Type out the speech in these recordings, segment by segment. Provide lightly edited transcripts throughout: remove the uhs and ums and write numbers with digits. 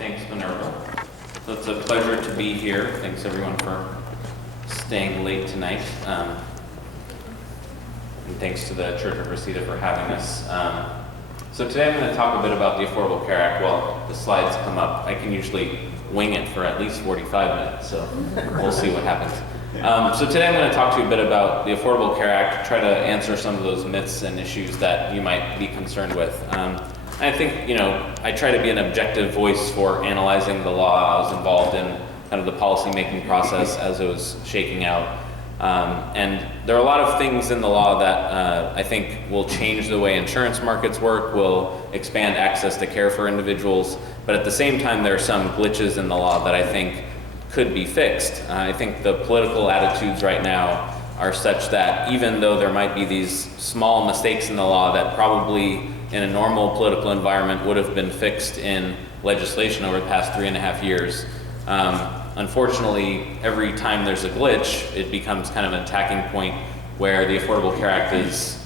Thanks, Minerva. So it's a pleasure to be here. Thanks everyone for staying late tonight. And thanks to the Church of Reseda for having us. So today I'm going to talk a bit about the Affordable Care Act. Well, the slides come up. I can usually wing it for at least 45 minutes, so we'll see what happens. So today I'm going to talk to you a bit about the Affordable Care Act, try to answer some of those myths and issues that you might be concerned with. I think, I try to be an objective voice for analyzing the law. I was involved in kind of the policy-making process as it was shaking out. And there are a lot of things in the law that I think will change the way insurance markets work, will expand access to care for individuals, but at the same time there are some glitches in the law that I think could be fixed. I think the political attitudes right now are such that even though there might be these small mistakes in the law that probably in a normal political environment would have been fixed in legislation over the past 3.5 years, unfortunately, every time there's a glitch, it becomes kind of an attacking point where the Affordable Care Act is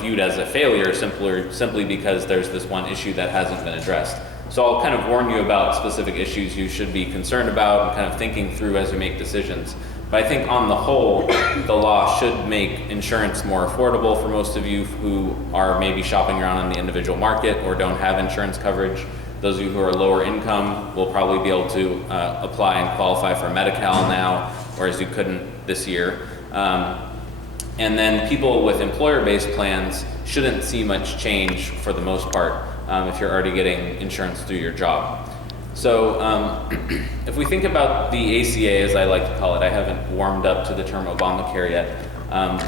viewed as a failure simply because there's this one issue that hasn't been addressed. So I'll kind of warn you about specific issues you should be concerned about and kind of thinking through as you make decisions. But I think on the whole, the law should make insurance more affordable for most of you who are maybe shopping around in the individual market or don't have insurance coverage. Those of you who are lower income will probably be able to apply and qualify for Medi-Cal now, whereas you couldn't this year. And then people with employer-based plans shouldn't see much change for the most part if you're already getting insurance through your job. So if we think about the ACA, as I like to call it, I haven't warmed up to the term Obamacare yet,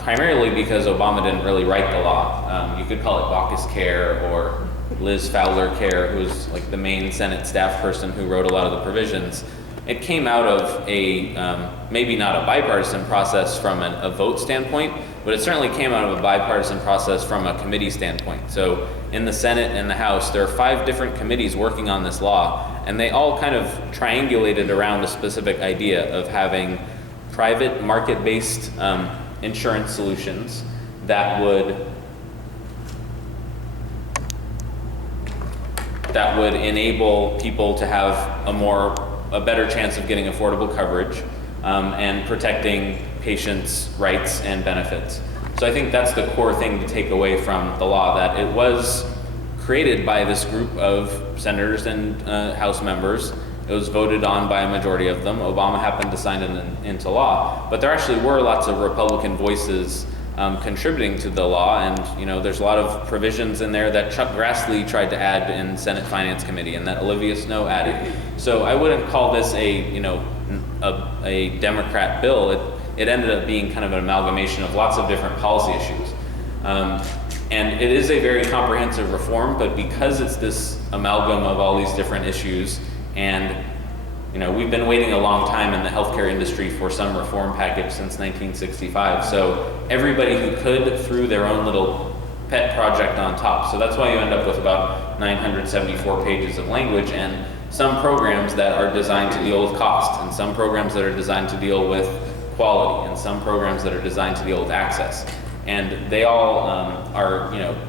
primarily because Obama didn't really write the law. You could call it Baucus Care or Liz Fowler Care, who's like the main Senate staff person who wrote a lot of the provisions. It came out of a, maybe not a bipartisan process from a vote standpoint, but it certainly came out of a bipartisan process from a committee standpoint. So in the Senate and the House, there are 5 different committees working on this law, and they all kind of triangulated around a specific idea of having private market-based insurance solutions that would enable people to have a better chance of getting affordable coverage and protecting patients' rights and benefits. So I think that's the core thing to take away from the law, that it was created by this group of senators and House members. It was voted on by a majority of them. Obama happened to sign it into law, but there actually were lots of Republican voices contributing to the law, and there's a lot of provisions in there that Chuck Grassley tried to add in Senate Finance Committee and that Olivia Snowe added. So I wouldn't call this a Democrat bill. It ended up being kind of an amalgamation of lots of different policy issues. And it is a very comprehensive reform, but because it's this amalgam of all these different issues, and we've been waiting a long time in the healthcare industry for some reform package since 1965. So everybody who could threw their own little pet project on top. So that's why you end up with about 974 pages of language and some programs that are designed to deal with cost, and some programs that are designed to deal with quality, and some programs that are designed to deal with access. And they all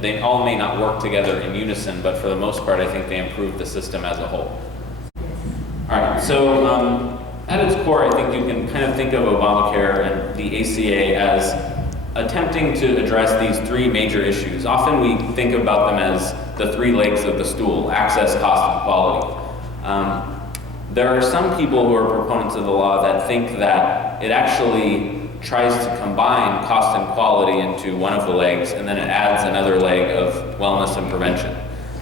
they all may not work together in unison, but for the most part, I think they improve the system as a whole. All right, so at its core, I think you can kind of think of Obamacare and the ACA as attempting to address these 3 major issues. Often we think about them as the 3 legs of the stool: access, cost, and quality. There are some people who are proponents of the law that think that it actually tries to combine cost and quality into one of the legs, and then it adds another leg of wellness and prevention,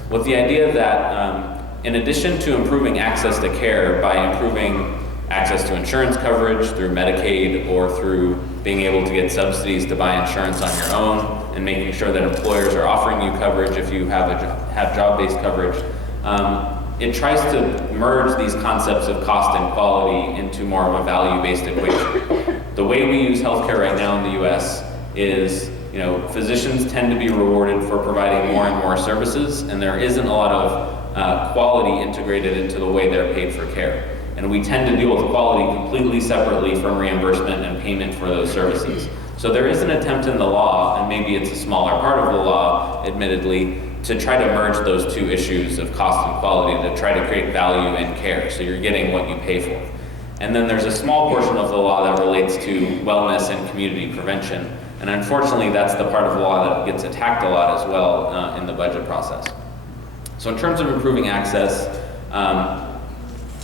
with the idea that in addition to improving access to care by improving access to insurance coverage through Medicaid or through being able to get subsidies to buy insurance on your own and making sure that employers are offering you coverage if you have job-based coverage, it tries to merge these concepts of cost and quality into more of a value-based equation. The way we use healthcare right now in the US is, physicians tend to be rewarded for providing more and more services, and there isn't a lot of quality integrated into the way they're paid for care. And we tend to deal with quality completely separately from reimbursement and payment for those services. So there is an attempt in the law, and maybe it's a smaller part of the law, admittedly, to try to merge those two issues of cost and quality to try to create value and care, so you're getting what you pay for. And then there's a small portion of the law that relates to wellness and community prevention, and unfortunately that's the part of the law that gets attacked a lot as well in the budget process. So in terms of improving access,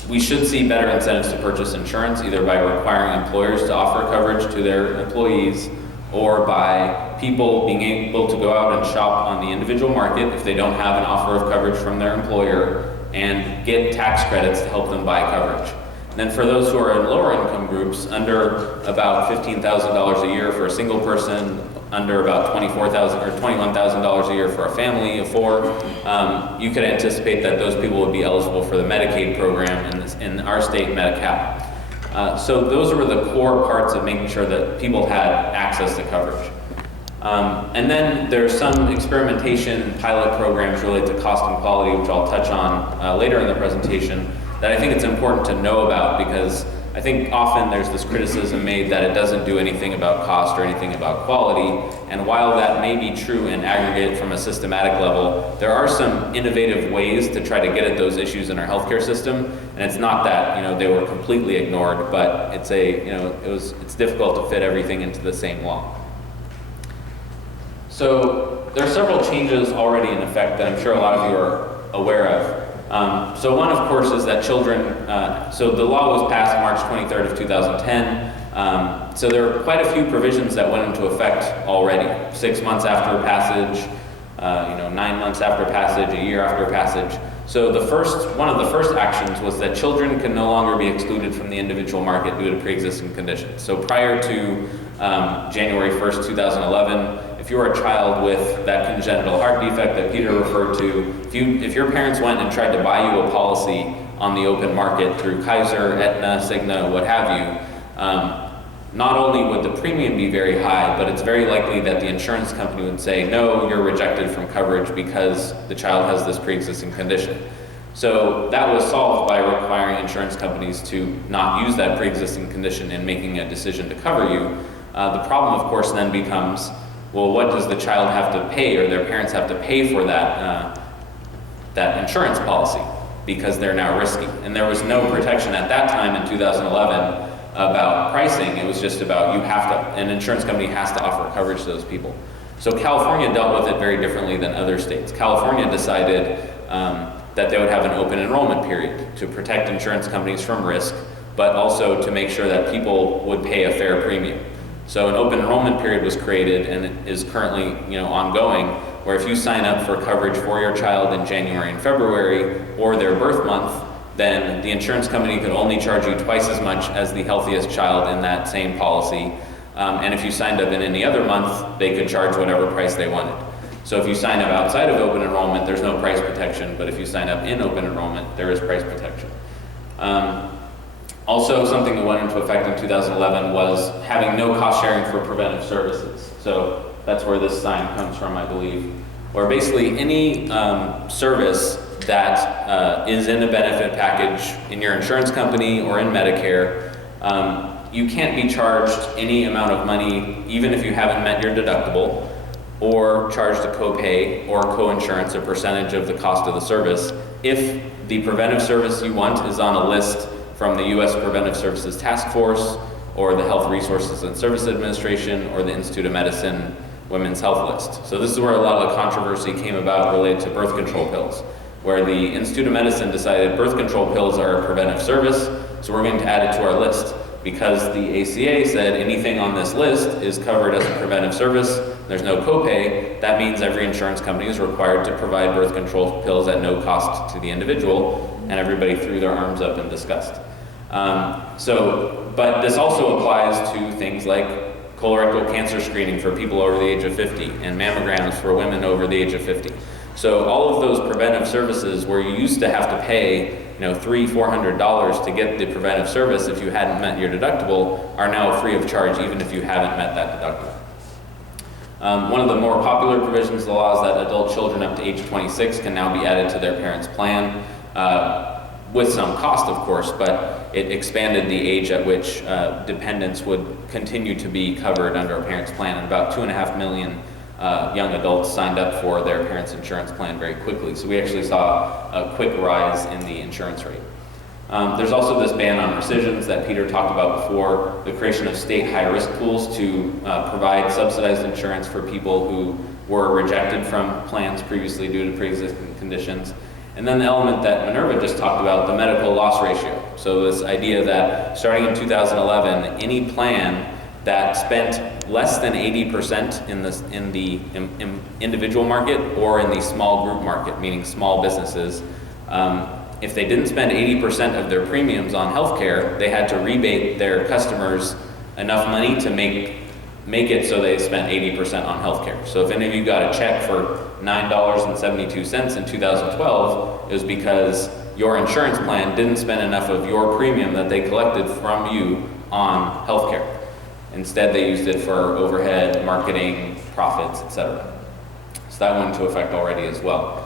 we should see better incentives to purchase insurance, either by requiring employers to offer coverage to their employees, or by people being able to go out and shop on the individual market if they don't have an offer of coverage from their employer, and get tax credits to help them buy coverage. And then for those who are in lower income groups, under about $15,000 a year for a single person, under about $24,000 or $21,000 a year for a family of four, you could anticipate that those people would be eligible for the Medicaid program in our state, Medi-Cal. So those were the core parts of making sure that people had access to coverage. And then there's some experimentation and pilot programs related to cost and quality, which I'll touch on later in the presentation, that I think it's important to know about, because I think often there's this criticism made that it doesn't do anything about cost or anything about quality. And while that may be true in aggregate from a systematic level, there are some innovative ways to try to get at those issues in our healthcare system. And it's not that, they were completely ignored, but it's it's difficult to fit everything into the same law. So there are several changes already in effect that I'm sure a lot of you are aware of. So one, of course, is that children, so the law was passed March 23rd of 2010. So there are quite a few provisions that went into effect already. 6 months after passage, 9 months after passage, a year after passage. So one of the first actions was that children can no longer be excluded from the individual market due to pre-existing conditions. So prior to January 1st, 2011, if you were a child with that congenital heart defect that Peter referred to, if your parents went and tried to buy you a policy on the open market through Kaiser, Aetna, Cigna, what have you, not only would the premium be very high, but it's very likely that the insurance company would say, no, you're rejected from coverage because the child has this pre-existing condition. So that was solved by requiring insurance companies to not use that pre-existing condition in making a decision to cover you. The problem, of course, then becomes, well, what does the child have to pay, or their parents have to pay for that insurance policy, because they're now risky. And there was no protection at that time in 2011 about pricing. It was just about an insurance company has to offer coverage to those people. So California dealt with it very differently than other states. California decided that they would have an open enrollment period to protect insurance companies from risk, but also to make sure that people would pay a fair premium. So an open enrollment period was created, and it is currently ongoing, where if you sign up for coverage for your child in January and February, or their birth month, then the insurance company could only charge you twice as much as the healthiest child in that same policy. And if you signed up in any other month, they could charge whatever price they wanted. So if you sign up outside of open enrollment, there's no price protection, but if you sign up in open enrollment, there is price protection. Also, something that went into effect in 2011 was having no cost sharing for preventive services. So that's where this sign comes from, I believe, where basically any service that is in a benefit package in your insurance company or in Medicare, you can't be charged any amount of money, even if you haven't met your deductible, or charged a copay or co-insurance, a percentage of the cost of the service, if the preventive service you want is on a list from the U.S. Preventive Services Task Force, or the Health Resources and Services Administration, or the Institute of Medicine Women's Health List. So this is where a lot of the controversy came about related to birth control pills, where the Institute of Medicine decided birth control pills are a preventive service, so we're going to add it to our list. Because the ACA said anything on this list is covered as a preventive service, there's no copay, that means every insurance company is required to provide birth control pills at no cost to the individual, and everybody threw their arms up in disgust. But this also applies to things like colorectal cancer screening for people over the age of 50, and mammograms for women over the age of 50. So all of those preventive services where you used to have to pay $300-400 to get the preventive service if you hadn't met your deductible are now free of charge, even if you haven't met that deductible. One of the more popular provisions of the law is that adult children up to age 26 can now be added to their parents' plan, with some cost, of course, but it expanded the age at which dependents would continue to be covered under a parent's plan, and about 2.5 million young adults signed up for their parents' insurance plan very quickly. So we actually saw a quick rise in the insurance rate. There's also this ban on rescissions that Peter talked about before, the creation of state high-risk pools to provide subsidized insurance for people who were rejected from plans previously due to pre-existing conditions. And then the element that Minerva just talked about, the medical loss ratio. So this idea that starting in 2011, any plan that spent less than 80% in the individual market or in the small group market, meaning small businesses, if they didn't spend 80% of their premiums on healthcare, they had to rebate their customers enough money to make it so they spent 80% on healthcare. So if any of you got a check for $9.72 in 2012, it was because your insurance plan didn't spend enough of your premium that they collected from you on healthcare. Instead, they used it for overhead, marketing, profits, etc. So that went into effect already as well.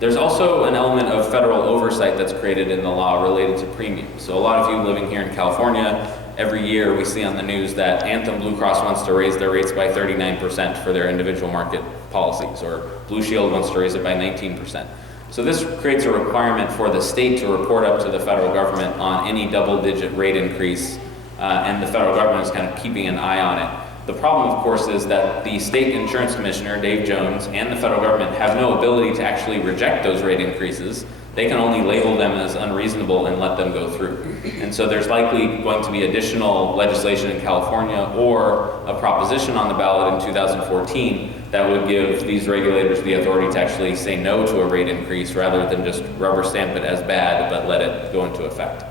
There's also an element of federal oversight that's created in the law related to premiums. So a lot of you living here in California, every year we see on the news that Anthem Blue Cross wants to raise their rates by 39% for their individual market policies, or Blue Shield wants to raise it by 19%. So this creates a requirement for the state to report up to the federal government on any double-digit rate increase, and the federal government is kind of keeping an eye on it. The problem, of course, is that the state insurance commissioner, Dave Jones, and the federal government have no ability to actually reject those rate increases. They can only label them as unreasonable and let them go through. And so there's likely going to be additional legislation in California or a proposition on the ballot in 2014 that would give these regulators the authority to actually say no to a rate increase rather than just rubber stamp it as bad but let it go into effect.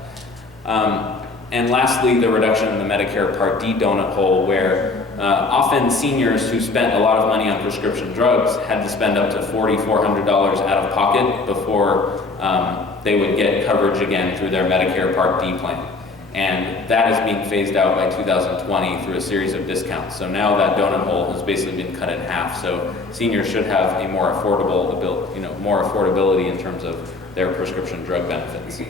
And lastly, the reduction in the Medicare Part D donut hole, where often seniors who spent a lot of money on prescription drugs had to spend up to $4,400 out of pocket before they would get coverage again through their Medicare Part D plan. And that is being phased out by 2020 through a series of discounts. So now that donut hole has basically been cut in half. So seniors should have a more more affordability in terms of their prescription drug benefits.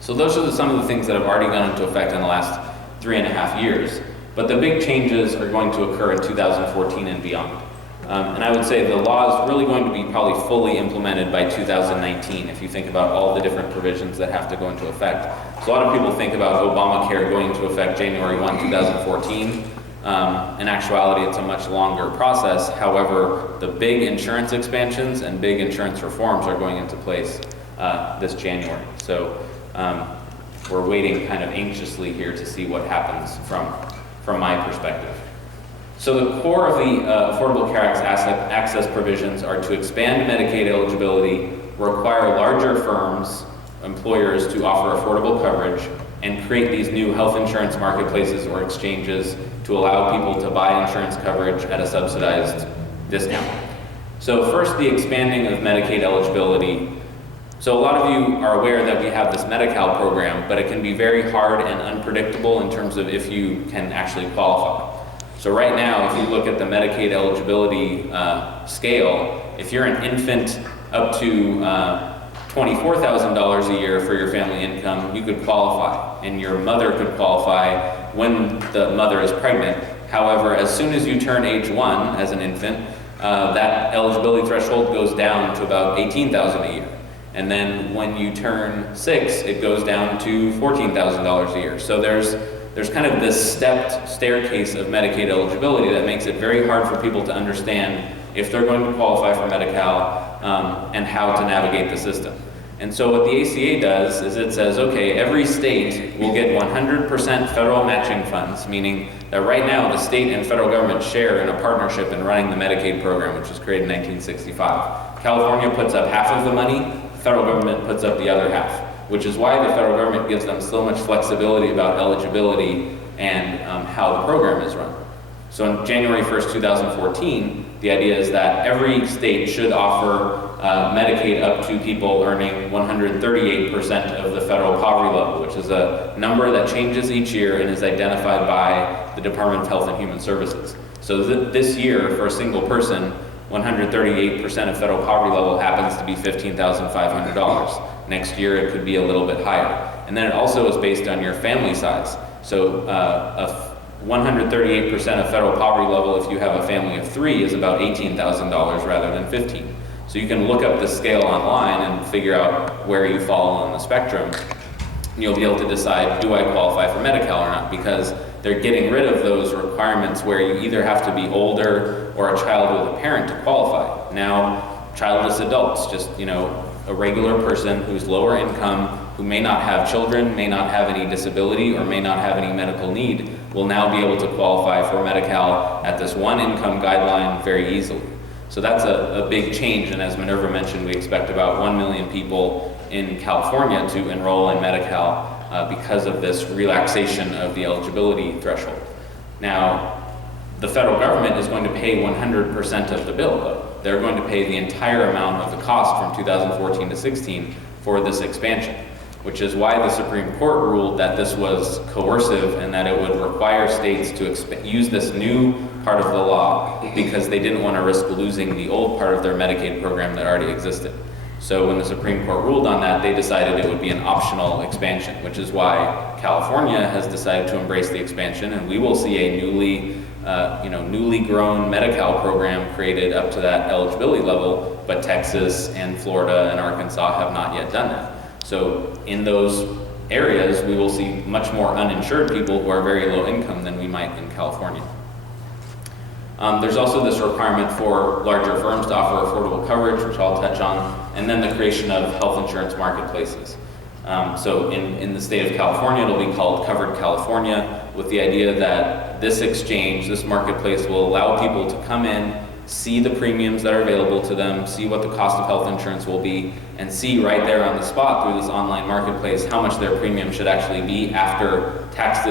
So those are some of the things that have already gone into effect in the last 3.5 years. But the big changes are going to occur in 2014 and beyond. And I would say the law is really going to be probably fully implemented by 2019 if you think about all the different provisions that have to go into effect. So a lot of people think about Obamacare going into effect January 1, 2014. In actuality, it's a much longer process. However, the big insurance expansions and big insurance reforms are going into place this January. So we're waiting kind of anxiously here to see what happens from my perspective. So the core of the Affordable Care Act's access provisions are to expand Medicaid eligibility, require larger firms, employers to offer affordable coverage, and create these new health insurance marketplaces or exchanges to allow people to buy insurance coverage at a subsidized discount. So first, the expanding of Medicaid eligibility. So a lot of you are aware that we have this Medi-Cal program, but it can be very hard and unpredictable in terms of if you can actually qualify. So right now, if you look at the Medicaid eligibility scale, if you're an infant up to $24,000 a year for your family income, you could qualify, and your mother could qualify when the mother is pregnant. However, as soon as you turn age 1 as an infant, that eligibility threshold goes down to about $18,000 a year. And then when you turn 6, it goes down to $14,000 a year. So there's kind of this stepped staircase of Medicaid eligibility that makes it very hard for people to understand if they're going to qualify for Medi-Cal and how to navigate the system. And so what the ACA does is it says, okay, every state will get 100% federal matching funds, meaning that right now the state and federal government share in a partnership in running the Medicaid program, which was created in 1965. California puts up half of the money, federal government puts up the other half, which is why the federal government gives them so much flexibility about eligibility and how the program is run. So on January 1st, 2014, the idea is that every state should offer Medicaid up to people earning 138% of the federal poverty level, which is a number that changes each year and is identified by the Department of Health and Human Services. So this year, for a single person, 138% of federal poverty level happens to be $15,500. Next year, it could be a little bit higher. And then it also is based on your family size. So 138% of federal poverty level if you have a family of 3 is about $18,000 rather than 15. So you can look up the scale online and figure out where you fall on the spectrum. And you'll be able to decide, do I qualify for Medi-Cal or not? Because they're getting rid of those requirements where you either have to be older or a child with a parent to qualify. Now, childless adults, just, a regular person who's lower income, who may not have children, may not have any disability, or may not have any medical need, will now be able to qualify for Medi-Cal at this one income guideline very easily. So that's a big change, and as Minerva mentioned, we expect about 1 million people in California to enroll in Medi-Cal because of this relaxation of the eligibility threshold. Now, the federal government is going to pay 100% of the bill, though. They're going to pay the entire amount of the cost from 2014 to 16 for this expansion, which is why the Supreme Court ruled that this was coercive and that it would require states to use this new part of the law because they didn't want to risk losing the old part of their Medicaid program that already existed. So when the Supreme Court ruled on that, they decided it would be an optional expansion, which is why California has decided to embrace the expansion, and we will see a newly grown Medi-Cal program created up to that eligibility level, but Texas and Florida and Arkansas have not yet done that. So in those areas, we will see much more uninsured people who are very low income than we might in California. There's also this requirement for larger firms to offer affordable coverage, which I'll touch on, and then the creation of health insurance marketplaces. So in the state of California, it'll be called Covered California, with the idea that this exchange, this marketplace, will allow people to come in, see the premiums that are available to them, see what the cost of health insurance will be, and see right there on the spot through this online marketplace how much their premium should actually be after tax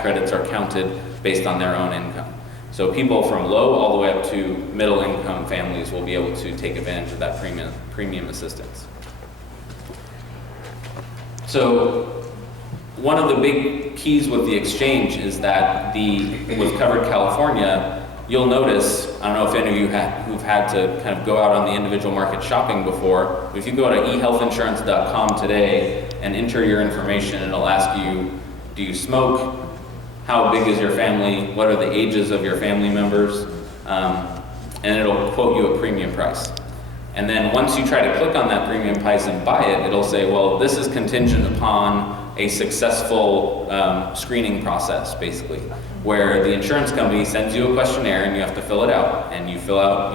credits are counted based on their own income. So people from low all the way up to middle income families will be able to take advantage of that premium assistance. So one of the big keys with the exchange is that with Covered California, you'll notice, I don't know if any of you who've had to kind of go out on the individual market shopping before, but if you go to ehealthinsurance.com today and enter your information, it'll ask you, do you smoke? How big is your family? What are the ages of your family members? And it'll quote you a premium price. And then once you try to click on that premium price and buy it, it'll say, well, this is contingent upon a successful screening process, basically, where the insurance company sends you a questionnaire and you have to fill it out. And you fill out,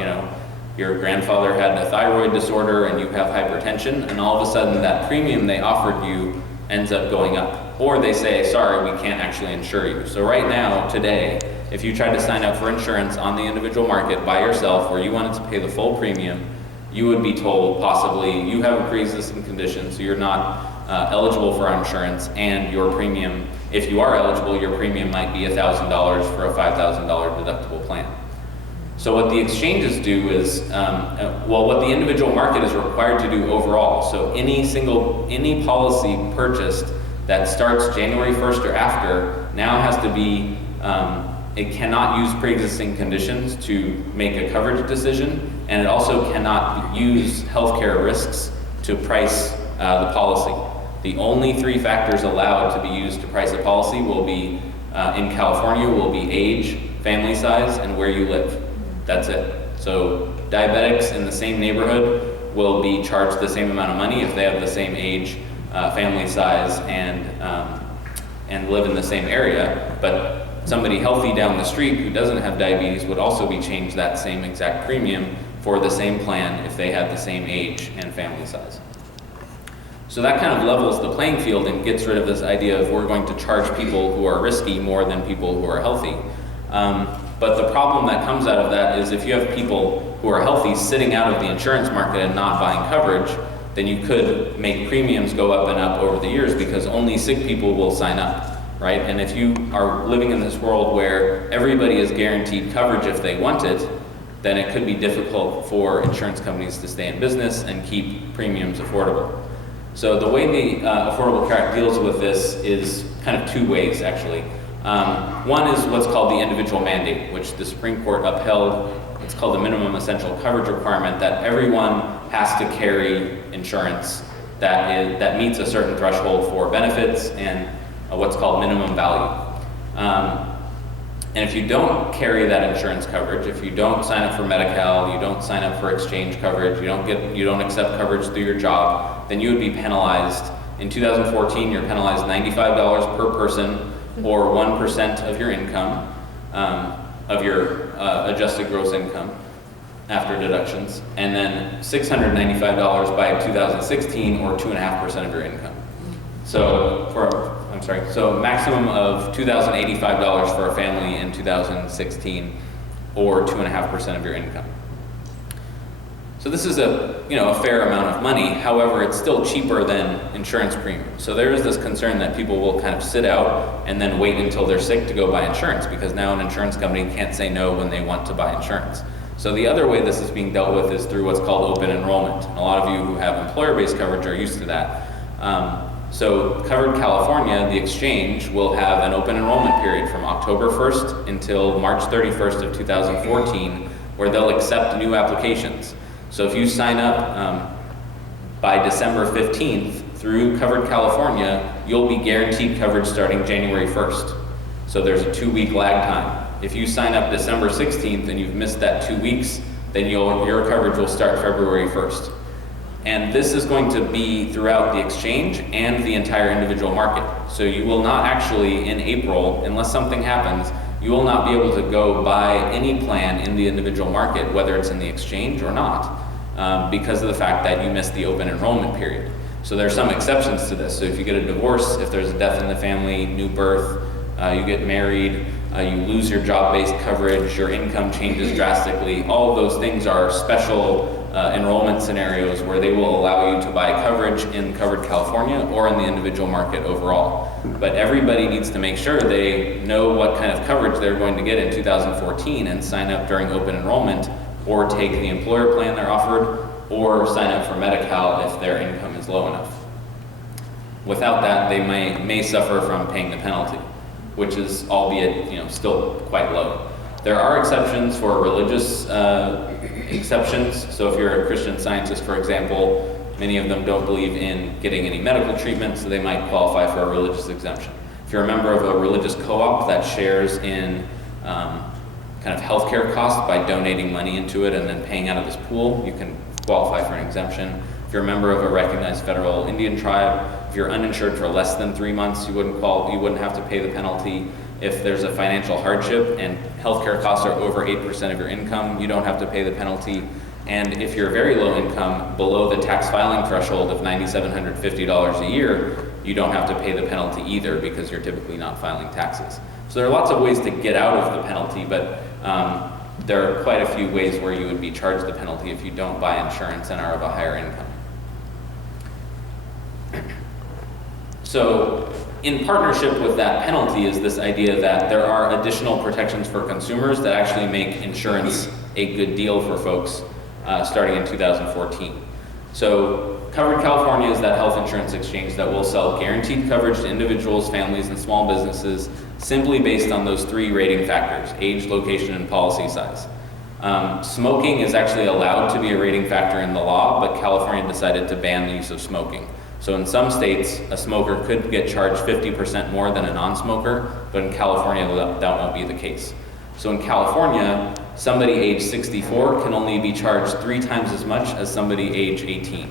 your grandfather had a thyroid disorder and you have hypertension, and all of a sudden that premium they offered you ends up going up. Or they say, sorry, we can't actually insure you. So right now, today, if you tried to sign up for insurance on the individual market by yourself, where you wanted to pay the full premium, you would be told possibly you have a pre-existing condition, so you're not eligible for our insurance, and your premium, if you are eligible, your premium might be $1,000 for a $5,000 deductible plan. So what the exchanges do is, what the individual market is required to do overall, so any policy purchased that starts January 1st or after now has to be, it cannot use pre-existing conditions to make a coverage decision, and it also cannot use healthcare risks to price the policy. The only 3 factors allowed to be used to price a policy will be, in California, will be age, family size, and where you live. That's it. So diabetics in the same neighborhood will be charged the same amount of money if they have the same age, family size, and live in the same area. But somebody healthy down the street who doesn't have diabetes would also be changed that same exact premium for the same plan if they had the same age and family size. So that kind of levels the playing field and gets rid of this idea of we're going to charge people who are risky more than people who are healthy. But the problem that comes out of that is if you have people who are healthy sitting out of the insurance market and not buying coverage, then you could make premiums go up and up over the years because only sick people will sign up, right? And if you are living in this world where everybody is guaranteed coverage if they want it, then it could be difficult for insurance companies to stay in business and keep premiums affordable. So the way the Affordable Care Act deals with this is kind of 2 ways, actually. One is what's called the individual mandate, which the Supreme Court upheld. It's called the minimum essential coverage requirement, that everyone has to carry insurance that meets a certain threshold for benefits and what's called minimum value. And if you don't carry that insurance coverage, if you don't sign up for Medi-Cal, you don't sign up for exchange coverage, you don't accept coverage through your job, then you would be penalized. In 2014, you're penalized $95 per person, or 1% of your income, of your adjusted gross income after deductions, and then $695 by 2016, or 2.5% of your income. So so maximum of $2,085 for a family in 2016, or 2.5% of your income. So this is a fair amount of money. However, it's still cheaper than insurance premiums. So there is this concern that people will kind of sit out and then wait until they're sick to go buy insurance, because now an insurance company can't say no when they want to buy insurance. So the other way this is being dealt with is through what's called open enrollment. And a lot of you who have employer-based coverage are used to that. So Covered California, the exchange, will have an open enrollment period from October 1st until March 31st of 2014, where they'll accept new applications. So if you sign up by December 15th through Covered California, you'll be guaranteed coverage starting January 1st. So there's a 2-week lag time. If you sign up December 16th and you've missed that 2 weeks, then your coverage will start February 1st. And this is going to be throughout the exchange and the entire individual market. So you will not actually, in April, unless something happens, you will not be able to go buy any plan in the individual market, whether it's in the exchange or not, because of the fact that you missed the open enrollment period. So there are some exceptions to this. So if you get a divorce, if there's a death in the family, new birth, you get married, you lose your job-based coverage, your income changes drastically, all of those things are special enrollment scenarios where they will allow you to buy coverage in Covered California or in the individual market overall. But everybody needs to make sure they know what kind of coverage they're going to get in 2014 and sign up during open enrollment, or take the employer plan they're offered, or sign up for Medi-Cal if their income is low enough. Without that, they may suffer from paying the penalty, which is, albeit still quite low. There are exceptions for religious exceptions. So if you're a Christian Scientist, for example, many of them don't believe in getting any medical treatment, so they might qualify for a religious exemption. If you're a member of a religious co-op that shares in kind of healthcare costs by donating money into it and then paying out of this pool, you can qualify for an exemption. If you're a member of a recognized federal Indian tribe, if you're uninsured for less than 3 months, you wouldn't have to pay the penalty. If there's a financial hardship and healthcare costs are over 8% of your income, you don't have to pay the penalty. And if you're very low income, below the tax filing threshold of $9,750 a year, you don't have to pay the penalty either, because you're typically not filing taxes. So there are lots of ways to get out of the penalty, but there are quite a few ways where you would be charged the penalty if you don't buy insurance and are of a higher income. So in partnership with that penalty is this idea that there are additional protections for consumers that actually make insurance a good deal for folks starting in 2014. So Covered California is that health insurance exchange that will sell guaranteed coverage to individuals, families, and small businesses simply based on those 3 rating factors: age, location, and policy size. Smoking is actually allowed to be a rating factor in the law, but California decided to ban the use of smoking. So in some states, a smoker could get charged 50% more than a non-smoker, but in California, that won't be the case. So in California, somebody age 64 can only be charged 3 times as much as somebody age 18.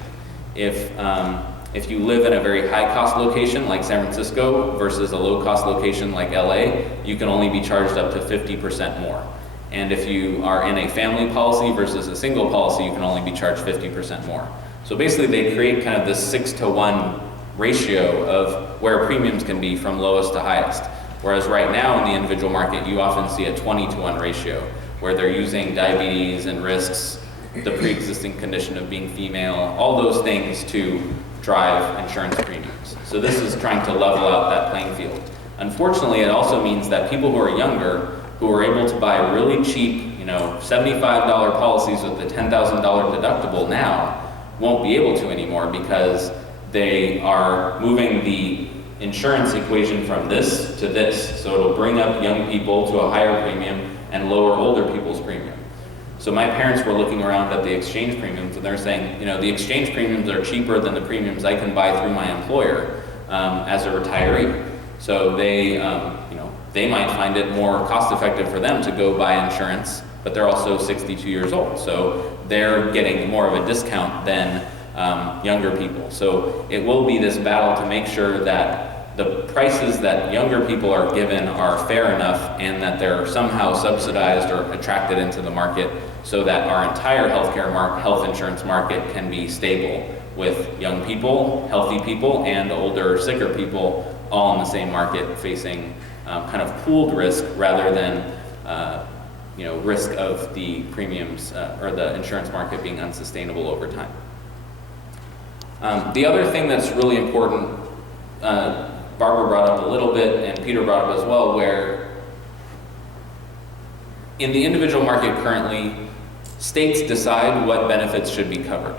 If you live in a very high-cost location like San Francisco versus a low-cost location like LA, you can only be charged up to 50% more. And if you are in a family policy versus a single policy, you can only be charged 50% more. So basically they create kind of this 6-to-1 ratio of where premiums can be from lowest to highest. Whereas right now in the individual market, you often see a 20-to-1 ratio where they're using diabetes and risks, the pre-existing condition of being female, all those things to drive insurance premiums. So this is trying to level out that playing field. Unfortunately, it also means that people who are younger, who are able to buy really cheap, $75 policies with the $10,000 deductible now, won't be able to anymore, because they are moving the insurance equation from this to this. So it'll bring up young people to a higher premium and lower older people's premium. So my parents were looking around at the exchange premiums, and they're saying, the exchange premiums are cheaper than the premiums I can buy through my employer as a retiree. So they, they might find it more cost effective for them to go buy insurance, but they're also 62 years old. So they're getting more of a discount than younger people. So it will be this battle to make sure that the prices that younger people are given are fair enough and that they're somehow subsidized or attracted into the market so that our entire health insurance market can be stable with young people, healthy people, and older, sicker people all in the same market facing kind of pooled risk rather than risk of the premiums or the insurance market being unsustainable over time. The other thing that's really important, Barbara brought up a little bit and Peter brought up as well, where in the individual market currently, states decide what benefits should be covered.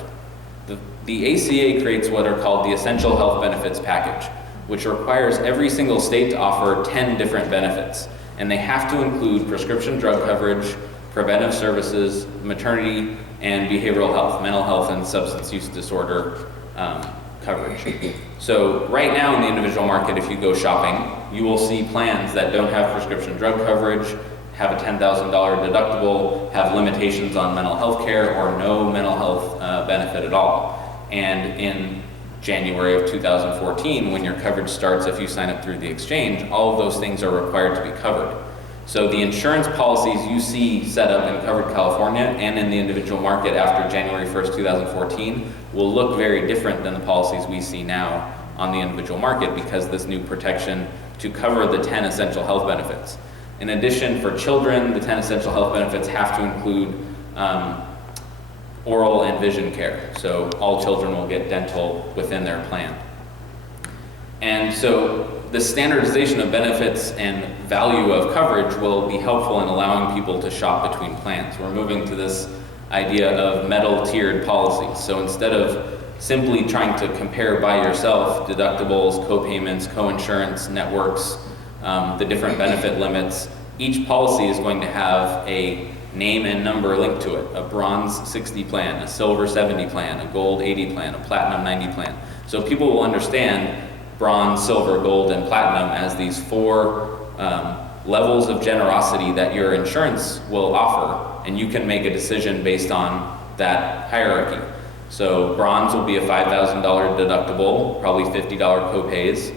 The ACA creates what are called the Essential Health Benefits Package, which requires every single state to offer 10 different benefits. And they have to include prescription drug coverage, preventive services, maternity and behavioral health, mental health and substance use disorder coverage. So right now in the individual market, if you go shopping, you will see plans that don't have prescription drug coverage, have a $10,000 deductible, have limitations on mental health care, or no mental health benefit at all. And in January of 2014, when your coverage starts if you sign up through the exchange, all of those things are required to be covered. So the insurance policies you see set up in Covered California and in the individual market after January 1st, 2014 will look very different than the policies we see now on the individual market because this new protection to cover the 10 essential health benefits. In addition, for children, the 10 essential health benefits have to include oral and vision care. So all children will get dental within their plan. And so the standardization of benefits and value of coverage will be helpful in allowing people to shop between plans. We're moving to this idea of metal tiered policies. So instead of simply trying to compare by yourself deductibles, co-payments, co-insurance networks, the different benefit limits, each policy is going to have a name and number linked to it, a bronze 60 plan, a silver 70 plan, a gold 80 plan, a platinum 90 plan. So people will understand bronze, silver, gold, and platinum as these four levels of generosity that your insurance will offer, and you can make a decision based on that hierarchy. So bronze will be a $5,000 deductible, probably $50 copays.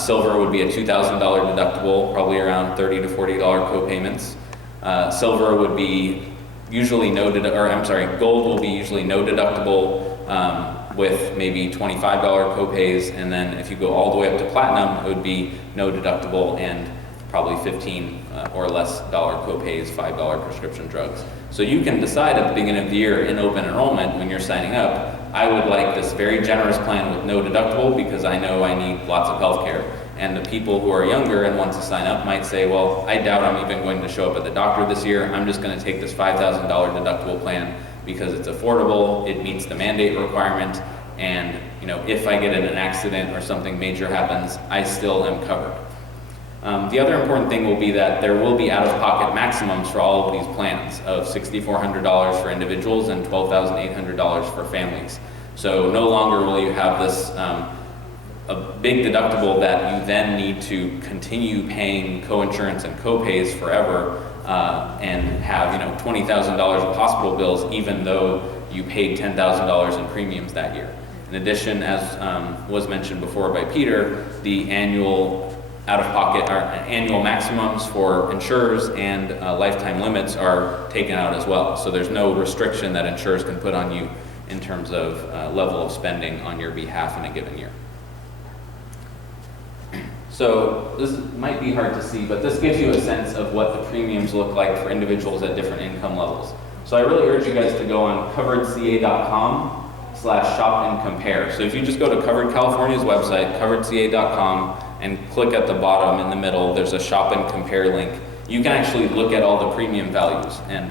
Silver would be a $2,000 deductible, probably around $30 to $40 copayments. Silver would be usually gold will be usually no deductible with maybe $25 copays, and then if you go all the way up to platinum, it would be no deductible and probably $15 or less copays, $5 prescription drugs. So you can decide at the beginning of the year in open enrollment when you're signing up, I would like this very generous plan with no deductible because I know I need lots of health care. And the people who are younger and want to sign up might say, well, I doubt I'm even going to show up at the doctor this year. I'm just going to take this $5,000 deductible plan because it's affordable, it meets the mandate requirement, and if I get in an accident or something major happens, I still am covered. The other important thing will be that there will be out-of-pocket maximums for all of these plans of $6,400 for individuals and $12,800 for families. So no longer will you have this a big deductible that you then need to continue paying co-insurance and co-pays forever and have $20,000 of hospital bills even though you paid $10,000 in premiums that year. In addition, as was mentioned before by Peter, the annual out-of-pocket or annual maximums for insurers and lifetime limits are taken out as well. So there's no restriction that insurers can put on you in terms of level of spending on your behalf in a given year. So this might be hard to see, but this gives you a sense of what the premiums look like for individuals at different income levels. So I really urge you guys to go on coveredca.com/shop and compare. So if you just go to Covered California's website, coveredca.com, and click at the bottom in the middle, there's a shop and compare link. You can actually look at all the premium values. And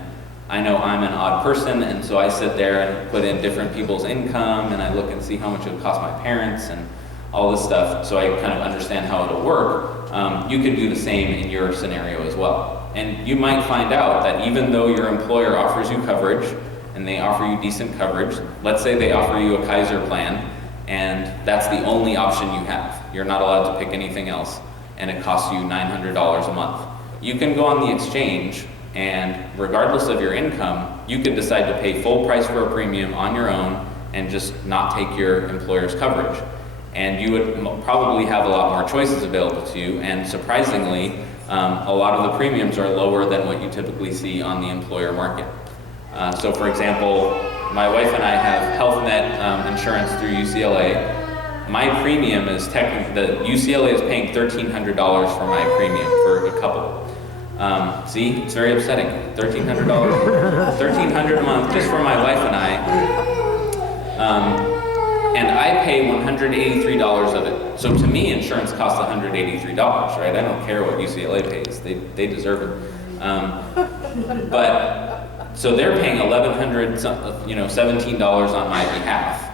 I know I'm an odd person, and so I sit there and put in different people's income, and I look and see how much it would cost my parents and all this stuff, so I kind of understand how it'll work. You could do the same in your scenario as well. And you might find out that even though your employer offers you coverage, and they offer you decent coverage, let's say they offer you a Kaiser plan, and that's the only option you have. You're not allowed to pick anything else. and it costs you $900 a month. You can go on the exchange, and regardless of your income, you could decide to pay full price for a premium on your own and just not take your employer's coverage. And you would probably have a lot more choices available to you, and surprisingly, a lot of the premiums are lower than what you typically see on the employer market. So for example, my wife and I have Health Net insurance through UCLA. My premium is the UCLA is paying $1,300 for my premium for a couple. See, it's very upsetting. $1,300, $1,300 a month just for my wife and I. And I pay $183 of it. So to me, insurance costs $183, right? I don't care what UCLA pays. They deserve it. But so they're paying $1,117 on my behalf.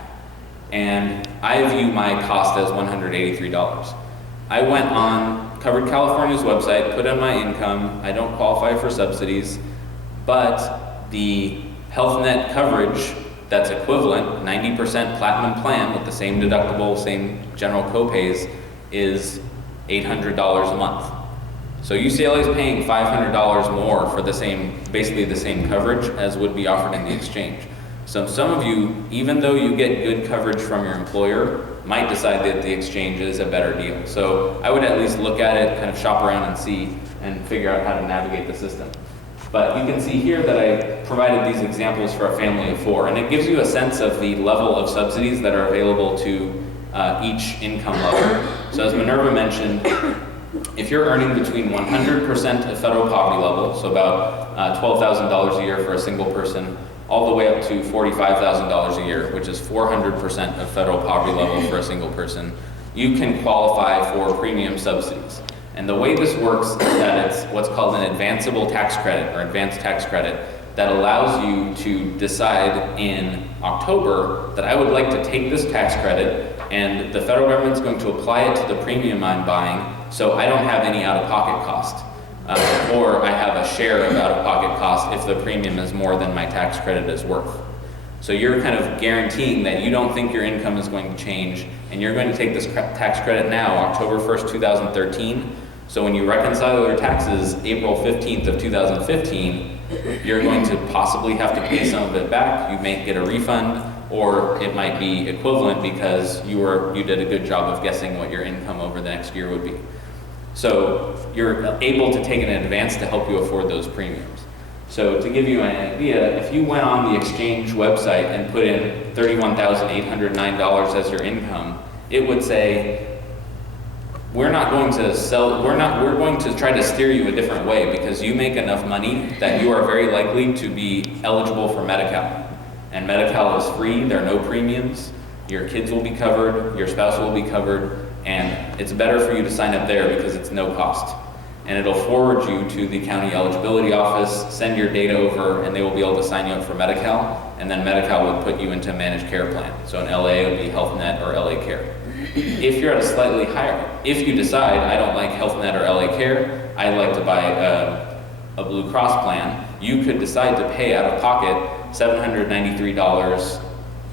And I view my cost as $183. I went on Covered California's website, put in my income. I don't qualify for subsidies, but the Health Net coverage that's equivalent, 90% platinum plan with the same deductible, same general copays, is $800 a month. So UCLA is paying $500 more for the same, basically the same coverage as would be offered in the exchange. So some of you, even though you get good coverage from your employer, might decide that the exchange is a better deal. So I would at least look at it, kind of shop around and see, and figure out how to navigate the system. But you can see here that I provided these examples for a family of 4, and it gives you a sense of the level of subsidies that are available to each income level. So as Minerva mentioned, if you're earning between 100% of federal poverty level, so about $12,000 a year for a single person, all the way up to $45,000 a year, which is 400% of federal poverty level for a single person, you can qualify for premium subsidies. And the way this works is that it's what's called an advanceable tax credit, or advanced tax credit, that allows you to decide in October that I would like to take this tax credit and the federal government's going to apply it to the premium I'm buying, so I don't have any out-of-pocket cost. Or I have a share of out-of-pocket cost if the premium is more than my tax credit is worth. So you're kind of guaranteeing that you don't think your income is going to change, and you're going to take this tax credit now, October 1st, 2013. So when you reconcile your taxes April 15th of 2015, you're going to possibly have to pay some of it back. You may get a refund, or it might be equivalent because you did a good job of guessing what your income over the next year would be. So you're able to take it in advance to help you afford those premiums. So to give you an idea, if you went on the exchange website and put in $31,809 as your income, it would say, we're going to try to steer you a different way because you make enough money that you are very likely to be eligible for Medi-Cal. And Medi-Cal is free, there are no premiums, your kids will be covered, your spouse will be covered, and it's better for you to sign up there because it's no cost. And it'll forward you to the county eligibility office, send your data over, and they will be able to sign you up for Medi-Cal, and then Medi-Cal would put you into a managed care plan. So in LA, it would be Health Net or LA Care. If you're at a slightly higher, if you decide, I don't like Health Net or LA Care, I'd like to buy a Blue Cross plan, you could decide to pay out of pocket $793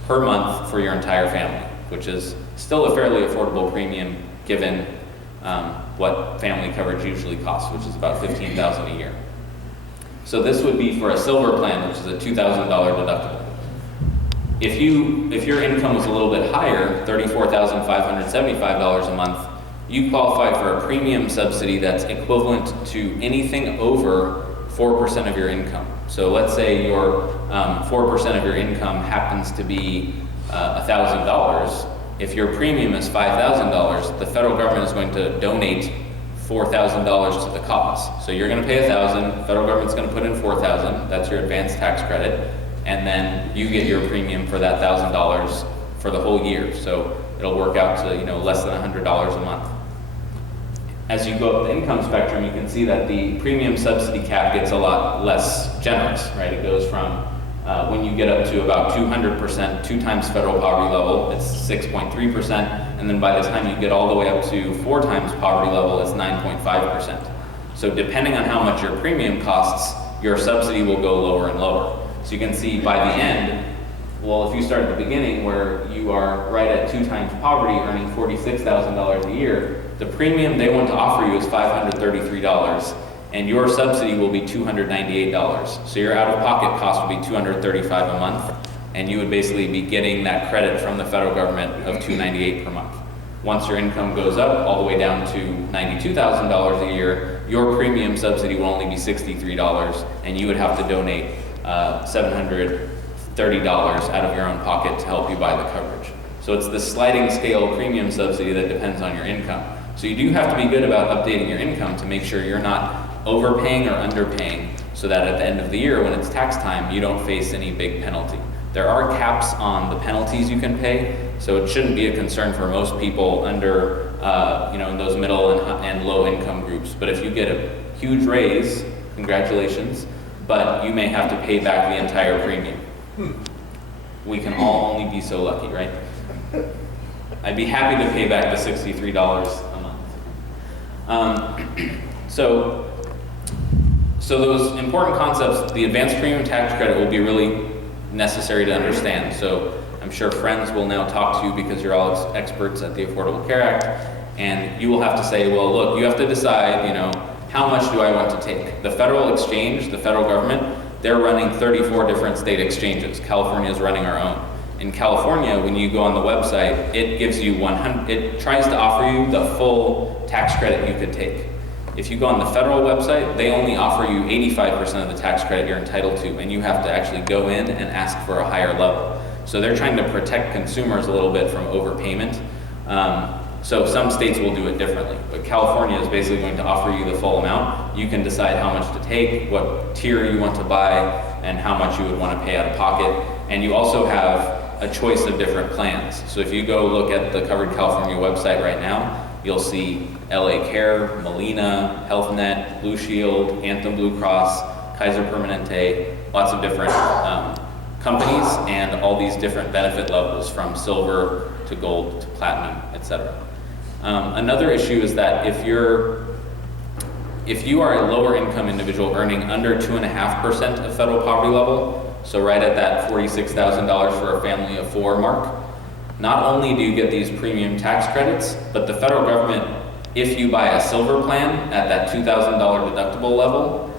per month for your entire family, which is still a fairly affordable premium given what family coverage usually costs, which is about $15,000 a year. So this would be for a silver plan, which is a $2,000 deductible. If your income was a little bit higher, $34,575 a month, you qualify for a premium subsidy that's equivalent to anything over 4% of your income. So let's say your 4% of your income happens to be $1,000. If your premium is $5,000, the federal government is going to donate $4,000 to the cause. So you're going to pay $1,000, federal government's going to put in $4,000, that's your advanced tax credit, and then you get your premium for that $1,000 for the whole year. So it'll work out to less than $100 a month. As you go up the income spectrum, you can see that the premium subsidy cap gets a lot less generous, right? It goes from when you get up to about 200%, 2 times federal poverty level, it's 6.3%, and then by the time you get all the way up to 4 times poverty level, it's 9.5%. So depending on how much your premium costs, your subsidy will go lower and lower. So you can see by the end, Well, if you start at the beginning where you are right at 2 times poverty, earning $46,000 a year, the premium they want to offer you is $533, and your subsidy will be $298. So your out-of-pocket cost will be $235 a month, and you would basically be getting that credit from the federal government of $298 per month. Once your income goes up all the way down to $92,000 a year, your premium subsidy will only be $63, and you would have to donate $730 out of your own pocket to help you buy the coverage. So it's the sliding scale premium subsidy that depends on your income. So you do have to be good about updating your income to make sure you're not overpaying or underpaying, so that at the end of the year when it's tax time, you don't face any big penalty. There are caps on the penalties you can pay, so it shouldn't be a concern for most people under, in those middle and low income groups. But if you get a huge raise, congratulations, but you may have to pay back the entire premium. We can all only be so lucky, right? I'd be happy to pay back the $63 a month. So those important concepts, the advanced premium tax credit will be really necessary to understand. So I'm sure friends will now talk to you because you're all experts at the Affordable Care Act, and you will have to say, well, look, you have to decide, how much do I want to take? The federal exchange, the federal government, they're running 34 different state exchanges. California is running our own. In California, when you go on the website, it gives you it tries to offer you the full tax credit you could take. If you go on the federal website, they only offer you 85% of the tax credit you're entitled to, and you have to actually go in and ask for a higher level. So they're trying to protect consumers a little bit from overpayment. So some states will do it differently, but California is basically going to offer you the full amount. You can decide how much to take, what tier you want to buy, and how much you would want to pay out of pocket. And you also have a choice of different plans. So if you go look at the Covered California website right now, you'll see LA Care, Molina, Health Net, Blue Shield, Anthem Blue Cross, Kaiser Permanente, lots of different companies, and all these different benefit levels from silver to gold to platinum, etc. Another issue is that if you are a lower income individual earning under 2.5% of federal poverty level, so right at that $46,000 for a family of 4 mark, not only do you get these premium tax credits, but the federal government, if you buy a silver plan at that $2,000 deductible level,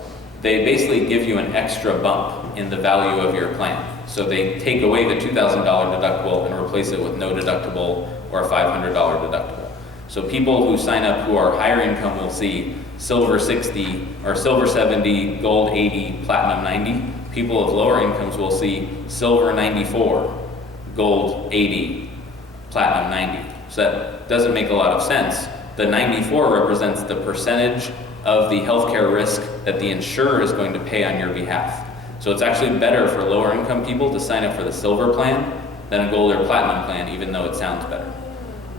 they basically give you an extra bump in the value of your plan. So they take away the $2,000 deductible and replace it with no deductible or a $500 deductible. So people who sign up who are higher income will see silver 60 or silver 70, gold 80, platinum 90. People of lower incomes will see silver 94, gold 80, platinum 90. So that doesn't make a lot of sense. The 94 represents the percentage of the healthcare risk that the insurer is going to pay on your behalf. So it's actually better for lower income people to sign up for the silver plan than a gold or platinum plan, even though it sounds better.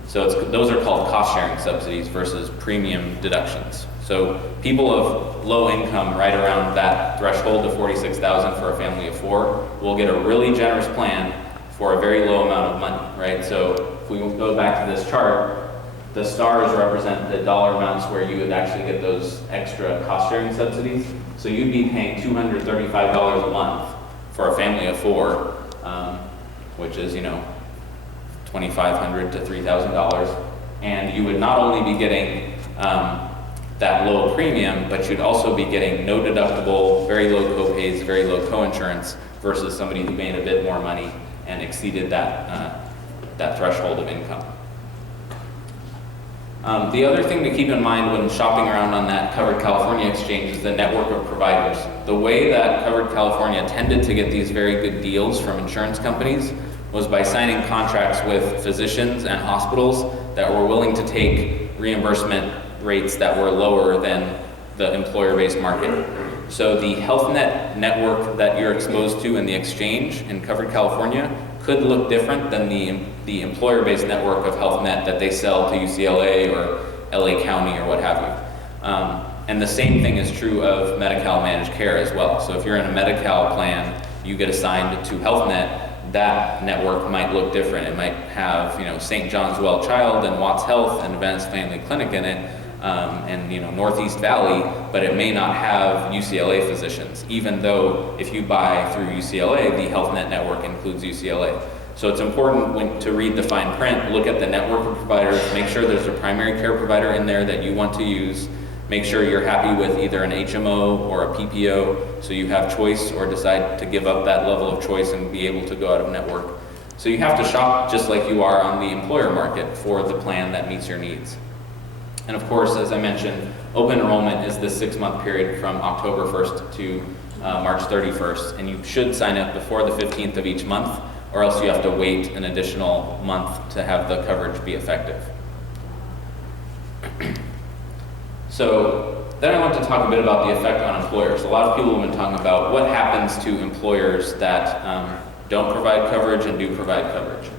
So those are called cost sharing subsidies versus premium deductions. So people of low income, right around that threshold of $46,000 for a family of 4, will get a really generous plan for a very low amount of money, right? So if we go back to this chart, the stars represent the dollar amounts where you would actually get those extra cost sharing subsidies. So you'd be paying $235 a month for a family of 4, which is, $2,500 to $3,000. And you would not only be getting that low premium, but you'd also be getting no deductible, very low copays, very low coinsurance versus somebody who made a bit more money and exceeded that threshold of income. The other thing to keep in mind when shopping around on that Covered California exchange is the network of providers. The way that Covered California tended to get these very good deals from insurance companies was by signing contracts with physicians and hospitals that were willing to take reimbursement rates that were lower than the employer-based market. So the Health Net network that you're exposed to in the exchange in Covered California could look different than the employer-based network of Health Net that they sell to UCLA or LA County or what have you. And the same thing is true of Medi-Cal managed care as well. So if you're in a Medi-Cal plan, you get assigned to Health Net, that network might look different. It might have, St. John's Well Child and Watts Health and Advanced Family Clinic in it, and Northeast Valley, but it may not have UCLA physicians, even though if you buy through UCLA, the Health Net network includes UCLA. So it's important to read the fine print, look at the network of providers, make sure there's a primary care provider in there that you want to use, make sure you're happy with either an HMO or a PPO, so you have choice or decide to give up that level of choice and be able to go out of network. So you have to shop just like you are on the employer market for the plan that meets your needs. And of course, as I mentioned, open enrollment is this 6-month period from October 1st to March 31st, and you should sign up before the 15th of each month, or else you have to wait an additional month to have the coverage be effective. So then I want to talk a bit about the effect on employers. A lot of people have been talking about what happens to employers that don't provide coverage and do provide coverage.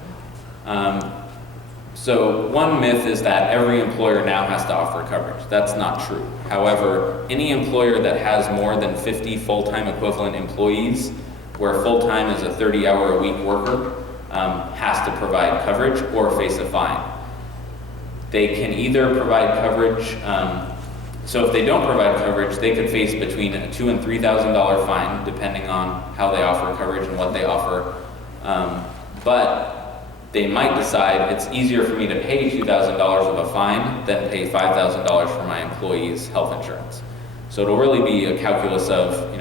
So one myth is that every employer now has to offer coverage. That's not true. However, any employer that has more than 50 full-time equivalent employees, where full-time is a 30-hour-a-week worker, has to provide coverage or face a fine. They can either provide coverage, so if they don't provide coverage, they could face between a $2,000 and $3,000 fine, depending on how they offer coverage and what they offer. But they might decide it's easier for me to pay $2,000 of a fine than pay $5,000 for my employee's health insurance. So it'll really be a calculus of,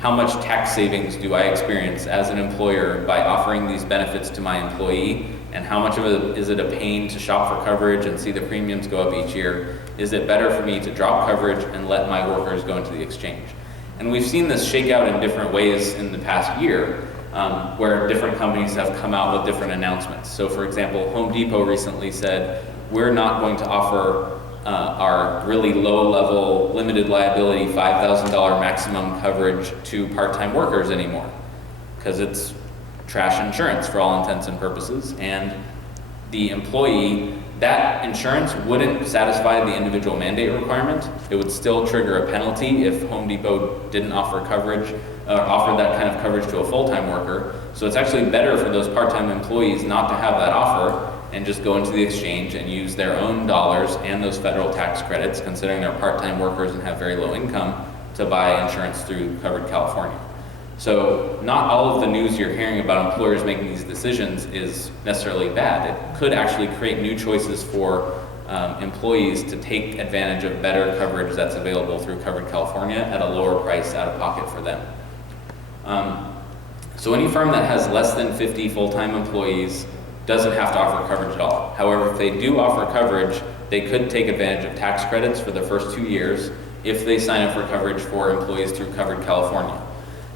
how much tax savings do I experience as an employer by offering these benefits to my employee, and how much of it is it a pain to shop for coverage and see the premiums go up each year? Is it better for me to drop coverage and let my workers go into the exchange? And we've seen this shake out in different ways in the past year, where different companies have come out with different announcements. So for example, Home Depot recently said, we're not going to offer our really low-level limited liability $5,000 maximum coverage to part-time workers anymore, because it's trash insurance for all intents and purposes, and the employee, that insurance wouldn't satisfy the individual mandate requirement. It would still trigger a penalty if Home Depot didn't offer coverage, offered that kind of coverage to a full-time worker. So it's actually better for those part-time employees not to have that offer and just go into the exchange and use their own dollars and those federal tax credits, considering they're part-time workers and have very low income, to buy insurance through Covered California. So not all of the news you're hearing about employers making these decisions is necessarily bad. It could actually create new choices for employees to take advantage of better coverage that's available through Covered California at a lower price out of pocket for them. So any firm that has less than 50 full-time employees doesn't have to offer coverage at all. However, if they do offer coverage, they could take advantage of tax credits for the first 2 years if they sign up for coverage for employees through Covered California.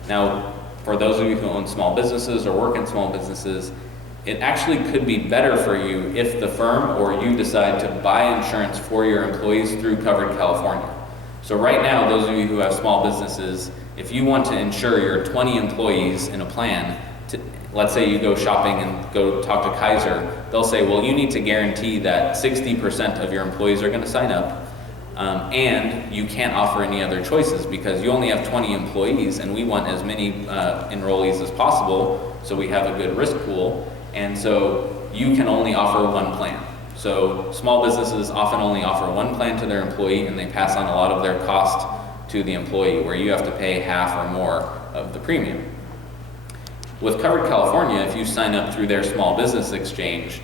Now, for those of you who own small businesses or work in small businesses, it actually could be better for you if the firm or you decide to buy insurance for your employees through Covered California. So right now, those of you who have small businesses, if you want to insure your 20 employees in a plan, let's say you go shopping and go talk to Kaiser, they'll say, well, you need to guarantee that 60% of your employees are going to sign up, and you can't offer any other choices because you only have 20 employees and we want as many enrollees as possible, so we have a good risk pool, and so you can only offer one plan. So small businesses often only offer one plan to their employee, and they pass on a lot of their cost to the employee, where you have to pay half or more of the premium. With Covered California, if you sign up through their small business exchange,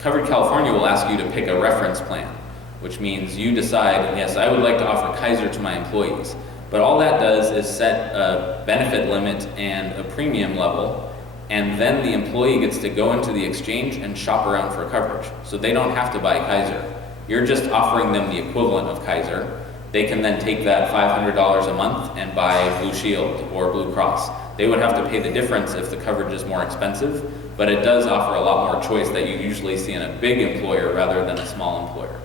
Covered California will ask you to pick a reference plan, which means you decide, yes, I would like to offer Kaiser to my employees. But all that does is set a benefit limit and a premium level, and then the employee gets to go into the exchange and shop around for coverage. So they don't have to buy Kaiser. You're just offering them the equivalent of Kaiser. They can then take that $500 a month and buy Blue Shield or Blue Cross. They would have to pay the difference if the coverage is more expensive, but it does offer a lot more choice that you usually see in a big employer rather than a small employer.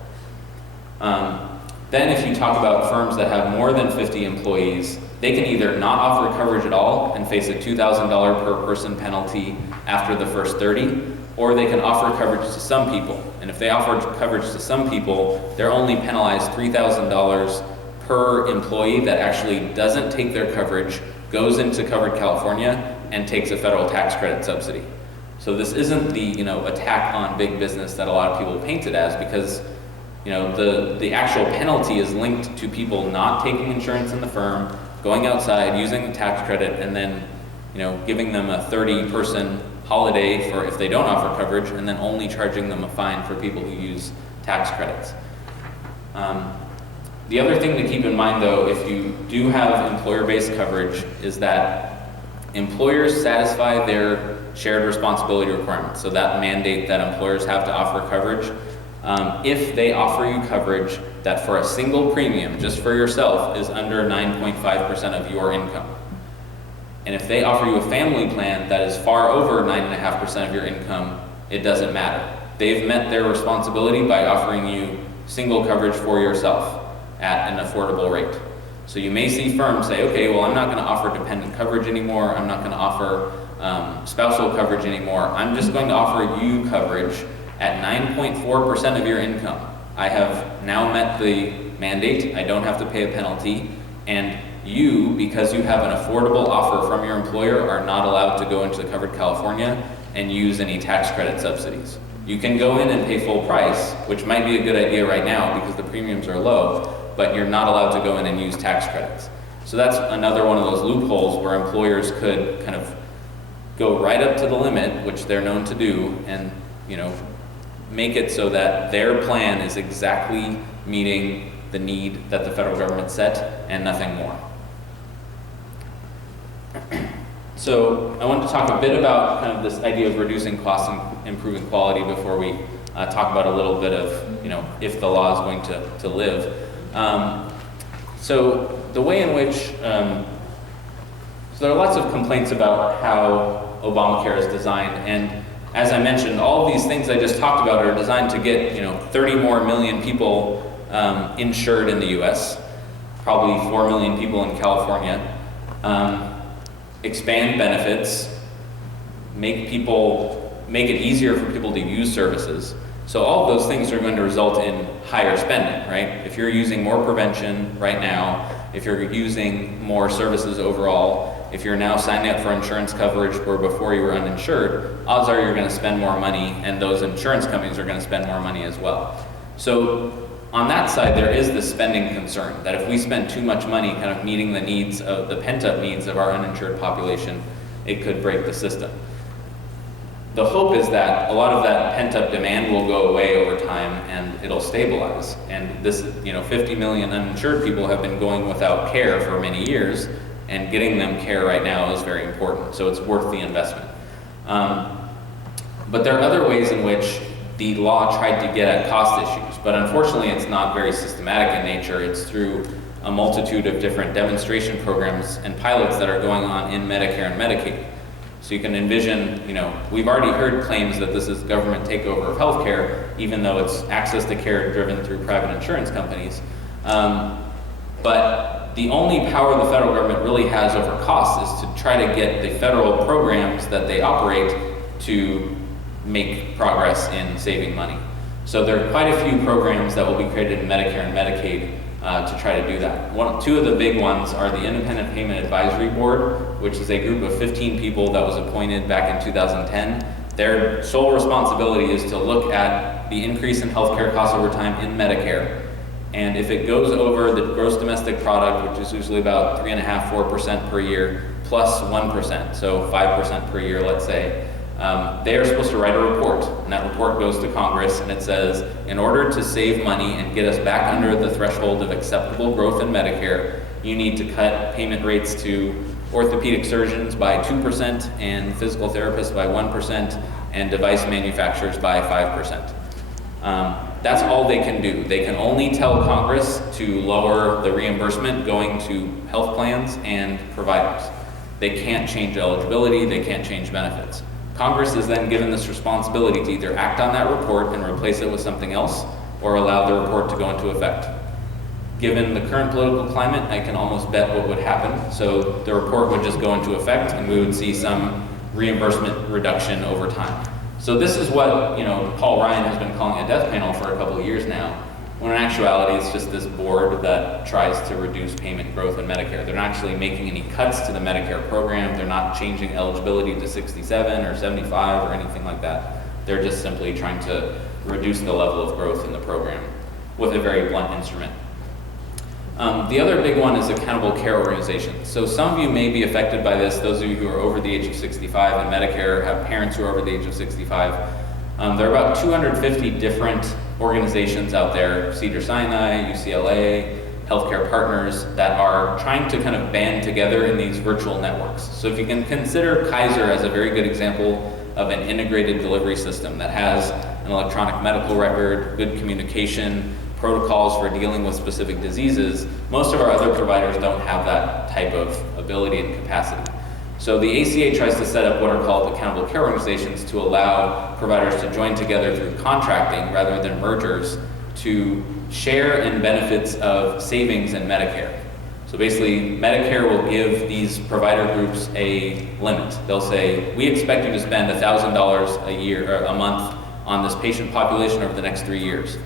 Then if you talk about firms that have more than 50 employees, they can either not offer coverage at all and face a $2,000 per person penalty after the first 30, or they can offer coverage to some people. And if they offer coverage to some people, they're only penalized $3,000 per employee that actually doesn't take their coverage, goes into Covered California, and takes a federal tax credit subsidy. So this isn't the attack on big business that a lot of people paint it as, because the actual penalty is linked to people not taking insurance in the firm, going outside, using the tax credit, and then, giving them a 30-person holiday for if they don't offer coverage, and then only charging them a fine for people who use tax credits. The other thing to keep in mind, though, if you do have employer-based coverage, is that employers satisfy their shared responsibility requirements, so that mandate that employers have to offer coverage. If they offer you coverage that for a single premium, just for yourself, is under 9.5% of your income. And if they offer you a family plan that is far over 9.5% of your income, it doesn't matter. They've met their responsibility by offering you single coverage for yourself at an affordable rate. So you may see firms say, okay, well, I'm not going to offer dependent coverage anymore. I'm not going to offer spousal coverage anymore. I'm just going to offer you coverage at 9.4% of your income. I have now met the mandate. I don't have to pay a penalty. And you, because you have an affordable offer from your employer, are not allowed to go into Covered California and use any tax credit subsidies. You can go in and pay full price, which might be a good idea right now because the premiums are low, but you're not allowed to go in and use tax credits. So that's another one of those loopholes where employers could kind of go right up to the limit, which they're known to do, and make it so that their plan is exactly meeting the need that the federal government set and nothing more. So I want to talk a bit about kind of this idea of reducing costs and improving quality before we talk about a little bit of, if the law is going to live. So the way in which, so there are lots of complaints about how Obamacare is designed, and as I mentioned, all of these things I just talked about are designed to get 30 more million people insured in the US, probably 4 million people in California, expand benefits, make it easier for people to use services. So all of those things are going to result in higher spending, right? If you're using more prevention right now, if you're using more services overall, if you're now signing up for insurance coverage where before you were uninsured, odds are you're going to spend more money, and those insurance companies are going to spend more money as well. So on that side, there is this spending concern that if we spend too much money kind of meeting the needs of the pent-up needs of our uninsured population, it could break the system. The hope is that a lot of that pent-up demand will go away over time and it'll stabilize. And this, 50 million uninsured people have been going without care for many years, and getting them care right now is very important. So it's worth the investment. But there are other ways in which the law tried to get at cost issues, but unfortunately it's not very systematic in nature. It's through a multitude of different demonstration programs and pilots that are going on in Medicare and Medicaid. So you can envision, we've already heard claims that this is government takeover of healthcare, even though it's access to care driven through private insurance companies. But the only power the federal government really has over costs is to try to get the federal programs that they operate to make progress in saving money. So there are quite a few programs that will be created in Medicare and Medicaid to try to do that. Two of the big ones are the Independent Payment Advisory Board, which is a group of 15 people that was appointed back in 2010. Their sole responsibility is to look at the increase in healthcare costs over time in Medicare. And if it goes over the gross domestic product, which is usually about 3.5–4% per year, plus 1%, so 5% per year, let's say, they are supposed to write a report, and that report goes to Congress, and it says, in order to save money and get us back under the threshold of acceptable growth in Medicare, you need to cut payment rates to orthopedic surgeons by 2% and physical therapists by 1% and device manufacturers by 5%. That's all they can do. They can only tell Congress to lower the reimbursement going to health plans and providers. They can't change eligibility, they can't change benefits. Congress is then given this responsibility to either act on that report and replace it with something else, or allow the report to go into effect. Given the current political climate, I can almost bet what would happen. So the report would just go into effect and we would see some reimbursement reduction over time. So this is what, Paul Ryan has been calling a death panel for a couple of years now, when in actuality it's just this board that tries to reduce payment growth in Medicare. They're not actually making any cuts to the Medicare program. They're not changing eligibility to 67 or 75 or anything like that. They're just simply trying to reduce the level of growth in the program. with a very blunt instrument. The other big one is accountable care organizations. So some of you may be affected by this, those of you who are over the age of 65 and Medicare, have parents who are over the age of 65. There are about 250 different organizations out there, Cedars-Sinai, UCLA, healthcare partners, that are trying to kind of band together in these virtual networks. So if you can consider Kaiser as a very good example of an integrated delivery system that has an electronic medical record, good communication, protocols for dealing with specific diseases, most of our other providers don't have that type of ability and capacity. So the ACA tries to set up what are called accountable care organizations to allow providers to join together through contracting rather than mergers to share in benefits of savings in Medicare. So basically, Medicare will give these provider groups a limit. They'll say, we expect you to spend $1,000 a year or a month on this patient population over the next 3 years.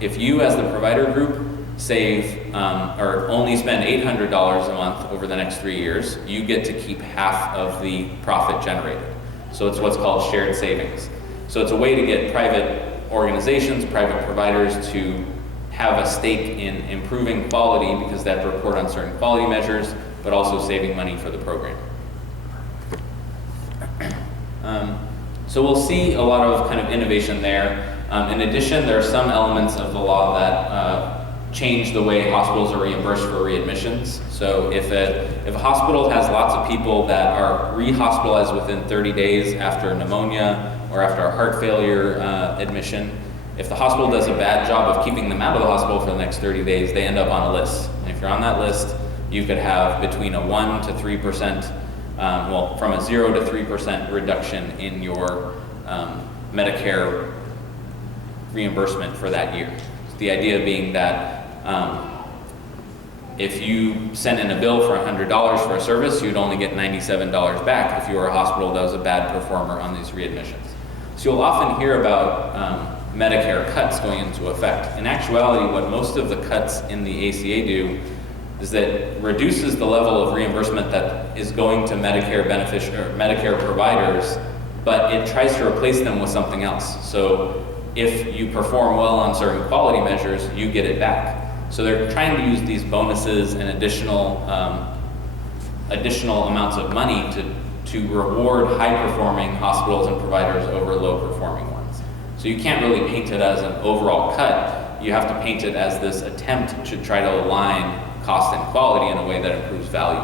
If you, as the provider group, save or only spend $800 a month over the next 3 years, you get to keep half of the profit generated. So it's what's called shared savings. So it's a way to get private organizations, private providers to have a stake in improving quality because they have to report on certain quality measures, but also saving money for the program. So we'll see a lot of kind of innovation there. In addition, there are some elements of the law that change the way hospitals are reimbursed for readmissions. So if a hospital has lots of people that are re-hospitalized within 30 days after pneumonia or after a heart failure admission, if the hospital does a bad job of keeping them out of the hospital for the next 30 days, they end up on a list. And if you're on that list, you could have between a 1 to 3%, well, from a 0 to 3% reduction in your Medicare reimbursement for that year. So the idea being that if you sent in a bill for $100 for a service, you'd only get $97 back if you were a hospital that was a bad performer on these readmissions. So you'll often hear about Medicare cuts going into effect. In actuality, what most of the cuts in the ACA do is that it reduces the level of reimbursement that is going to Medicare Medicare providers, but it tries to replace them with something else. So if you perform well on certain quality measures, you get it back. So they're trying to use these bonuses and additional amounts of money to reward high-performing hospitals and providers over low-performing ones. So you can't really paint it as an overall cut. You have to paint it as this attempt to try to align cost and quality in a way that improves value.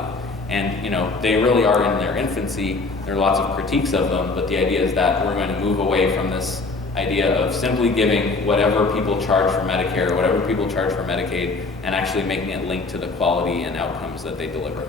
And they really are in their infancy. There are lots of critiques of them, but the idea is that we're going to move away from this idea of simply giving whatever people charge for Medicare, whatever people charge for Medicaid, and actually making it linked to the quality and outcomes that they deliver.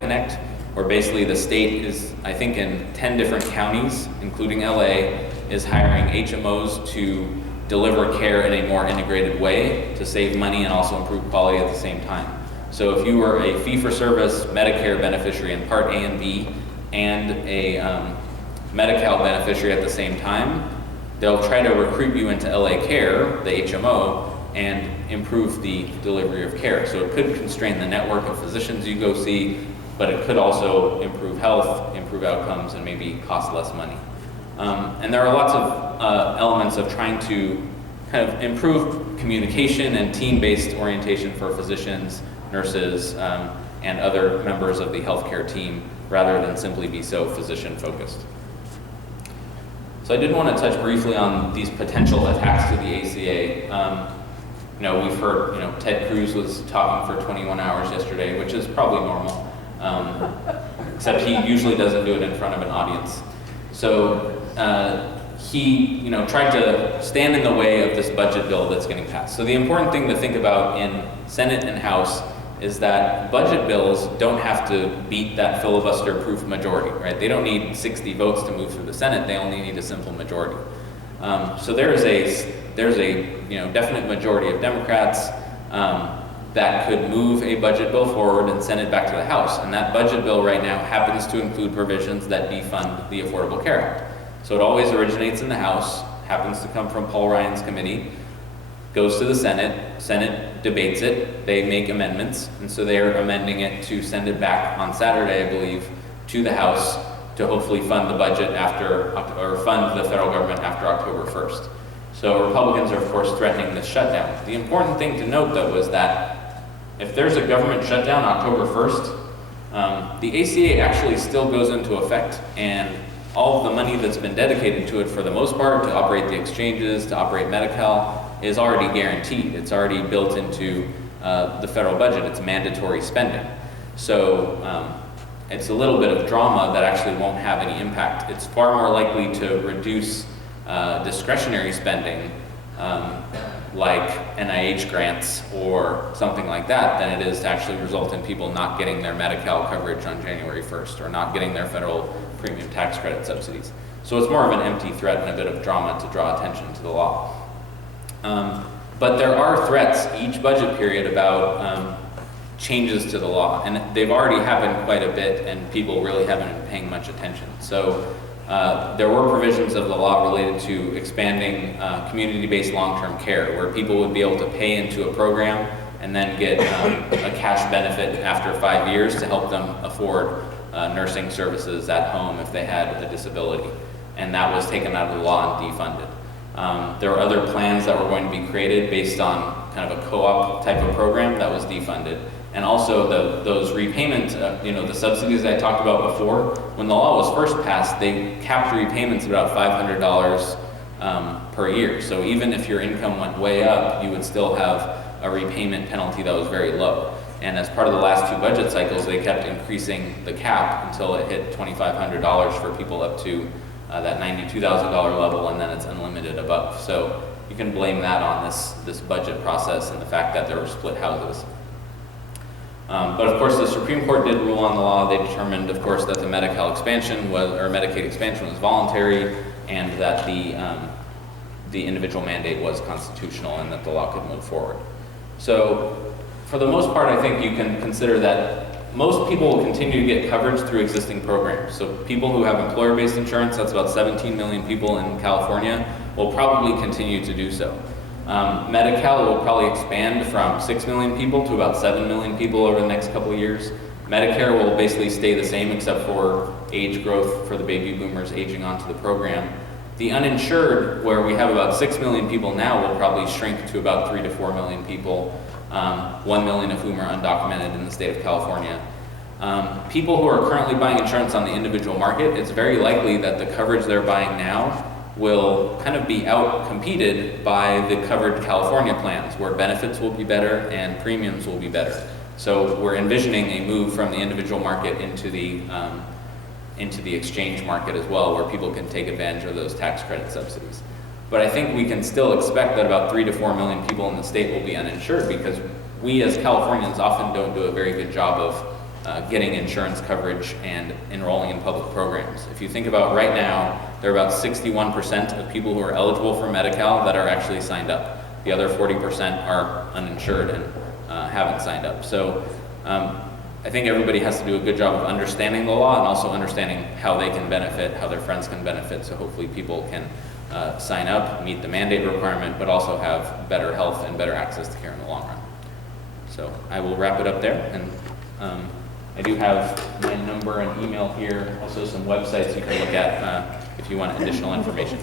Connect, where basically the state is, I think in 10 different counties, including LA, is hiring HMOs to deliver care in a more integrated way to save money and also improve quality at the same time. So if you were a fee-for-service Medicare beneficiary in Part A and B and a Medi-Cal beneficiary at the same time, they'll try to recruit you into LA Care, the HMO, and improve the delivery of care. So it could constrain the network of physicians you go see, but it could also improve health, improve outcomes, and maybe cost less money. And there are lots of elements of trying to kind of improve communication and team-based orientation for physicians, nurses, and other members of the healthcare team, rather than simply be so physician-focused. So I did want to touch briefly on these potential attacks to the ACA. We've heard, Ted Cruz was talking for 21 hours yesterday, which is probably normal, except he usually doesn't do it in front of an audience. So he, tried to stand in the way of this budget bill that's getting passed. So the important thing to think about in Senate and House is that budget bills don't have to beat that filibuster-proof majority, right? They don't need 60 votes to move through the Senate. They only need a simple majority. So there's a definite majority of Democrats that could move a budget bill forward and send it back to the House. And that budget bill right now happens to include provisions that defund the Affordable Care Act. So it always originates in the House, happens to come from Paul Ryan's committee, goes to the Senate debates it, they make amendments, and so they're amending it to send it back on Saturday, I believe, to the House to hopefully fund the budget fund the federal government after October 1st. So Republicans are, of course, threatening this shutdown. The important thing to note, though, is that if there's a government shutdown October 1st, the ACA actually still goes into effect, and all of the money that's been dedicated to it for the most part, to operate the exchanges, to operate Medi-Cal, is already guaranteed. It's already built into the federal budget. It's mandatory spending. So it's a little bit of drama that actually won't have any impact. It's far more likely to reduce discretionary spending like NIH grants or something like that than it is to actually result in people not getting their Medi-Cal coverage on January 1st or not getting their federal premium tax credit subsidies. So it's more of an empty threat and a bit of drama to draw attention to the law. But there are threats each budget period about changes to the law, and they've already happened quite a bit, and people really haven't been paying much attention. So there were provisions of the law related to expanding community-based long-term care, where people would be able to pay into a program and then get a cash benefit after 5 years to help them afford nursing services at home if they had a disability. And that was taken out of the law and defunded. There were other plans that were going to be created based on kind of a co-op type of program that was defunded. And also those repayment, the subsidies I talked about before, when the law was first passed, they capped repayments at about $500 per year. So even if your income went way up, you would still have a repayment penalty that was very low. And as part of the last 2 budget cycles, they kept increasing the cap until it hit $2,500 for people up to that $92,000 level, and then it's unlimited above. So you can blame that on this budget process and the fact that there were split houses. But of course, the Supreme Court did rule on the law. They determined, of course, that the Medi-Cal expansion or Medicaid expansion was voluntary, and that the individual mandate was constitutional, and that the law could move forward. So, for the most part, I think you can consider that most people will continue to get coverage through existing programs. So people who have employer-based insurance, that's about 17 million people in California, will probably continue to do so. Medi-Cal will probably expand from 6 million people to about 7 million people over the next couple of years. Medicare will basically stay the same except for age growth for the baby boomers aging onto the program. The uninsured, where we have about 6 million people now, will probably shrink to about 3 to 4 million people, 1 million of whom are undocumented in the state of California. People who are currently buying insurance on the individual market, it's very likely that the coverage they're buying now will kind of be out-competed by the covered California plans, where benefits will be better and premiums will be better. So we're envisioning a move from the individual market into the exchange market as well, where people can take advantage of those tax credit subsidies. But I think we can still expect that about 3 to 4 million people in the state will be uninsured, because we as Californians often don't do a very good job of getting insurance coverage and enrolling in public programs. If you think about right now, there are about 61% of people who are eligible for Medi-Cal that are actually signed up. The other 40% are uninsured and haven't signed up. So I think everybody has to do a good job of understanding the law and also understanding how they can benefit, how their friends can benefit, so hopefully people can sign up, meet the mandate requirement, but also have better health and better access to care in the long run. So I will wrap it up there, and I do have my number and email here, also some websites you can look at if you want additional information.